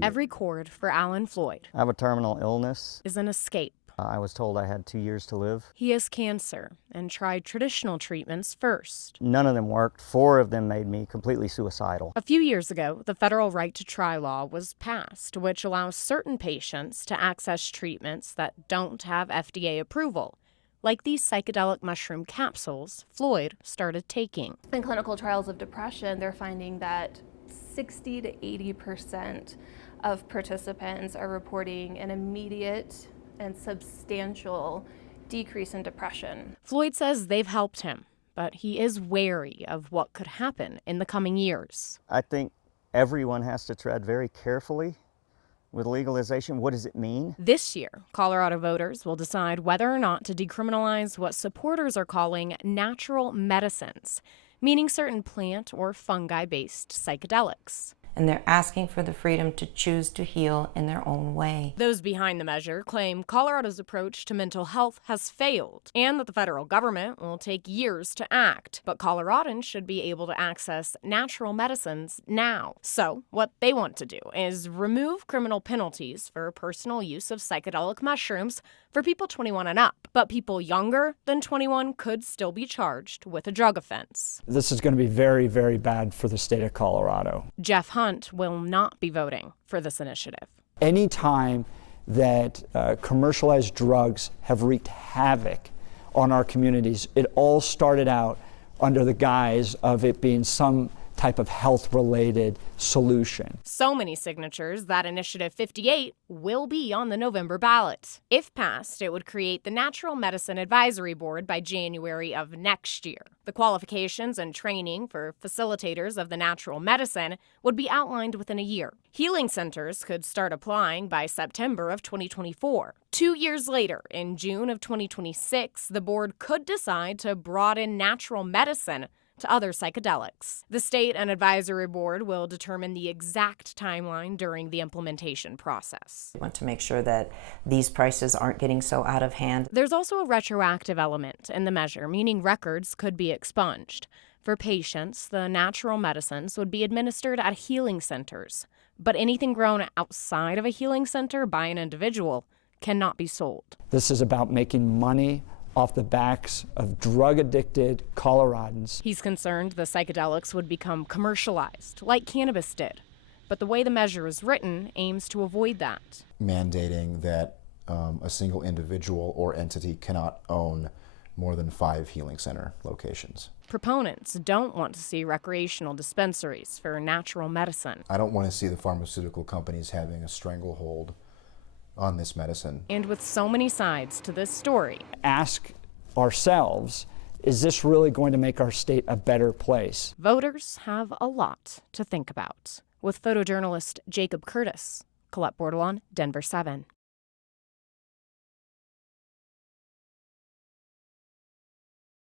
Every chord for Alan Floyd I have a terminal illness. is an escape. I was told I had 2 years to live. He has cancer and tried traditional treatments first. None of them worked. 4 of them made me completely suicidal. A few years ago, the federal right to try law was passed, which allows certain patients to access treatments that don't have FDA approval, like these psychedelic mushroom capsules Floyd started taking. In clinical trials of depression, they're finding that 60 to 80% of participants are reporting an immediate and substantial decrease in depression. Floyd says they've helped him, but he is wary of what could happen in the coming years. I think everyone has to tread very carefully with legalization. What does it mean? This year, Colorado voters will decide whether or not to decriminalize what supporters are calling natural medicines, meaning certain plant or fungi-based psychedelics. And they're asking for the freedom to choose to heal in their own way. Those behind the measure claim Colorado's approach to mental health has failed and that the federal government will take years to act. But Coloradans should be able to access natural medicines now. So what they want to do is remove criminal penalties for personal use of psychedelic mushrooms for people 21 and up. But people younger than 21 could still be charged with a drug offense. This is going to be very, very bad for the state of Colorado. Jeff Hunt will not be voting for this initiative. Any time that commercialized drugs have wreaked havoc on our communities, it all started out under the guise of it being some type of health-related solution. So many signatures that Initiative 58 will be on the November ballot. If passed, it would create the Natural Medicine Advisory Board by January of next year. The qualifications and training for facilitators of the natural medicine would be outlined within a year. Healing centers could start applying by September of 2024. 2 years later, in June of 2026, the board could decide to broaden natural medicine to other psychedelics. The state and advisory board will determine the exact timeline during the implementation process. We want to make sure that these prices aren't getting so out of hand. There's also a retroactive element in the measure, meaning records could be expunged. For patients, the natural medicines would be administered at healing centers, but anything grown outside of a healing center by an individual cannot be sold. This is about making money off the backs of drug-addicted Coloradans. He's concerned the psychedelics would become commercialized, like cannabis did. But the way the measure is written aims to avoid that. Mandating that a single individual or entity cannot own more than 5 healing center locations. Proponents don't want to see recreational dispensaries for natural medicine. I don't want to see the pharmaceutical companies having a stranglehold on this medicine. And with so many sides to this story, Ask ourselves, is this really going to make our state a better place? voters have a lot to think about. With photojournalist Jacob Curtis, Colette Bordelon, Denver 7.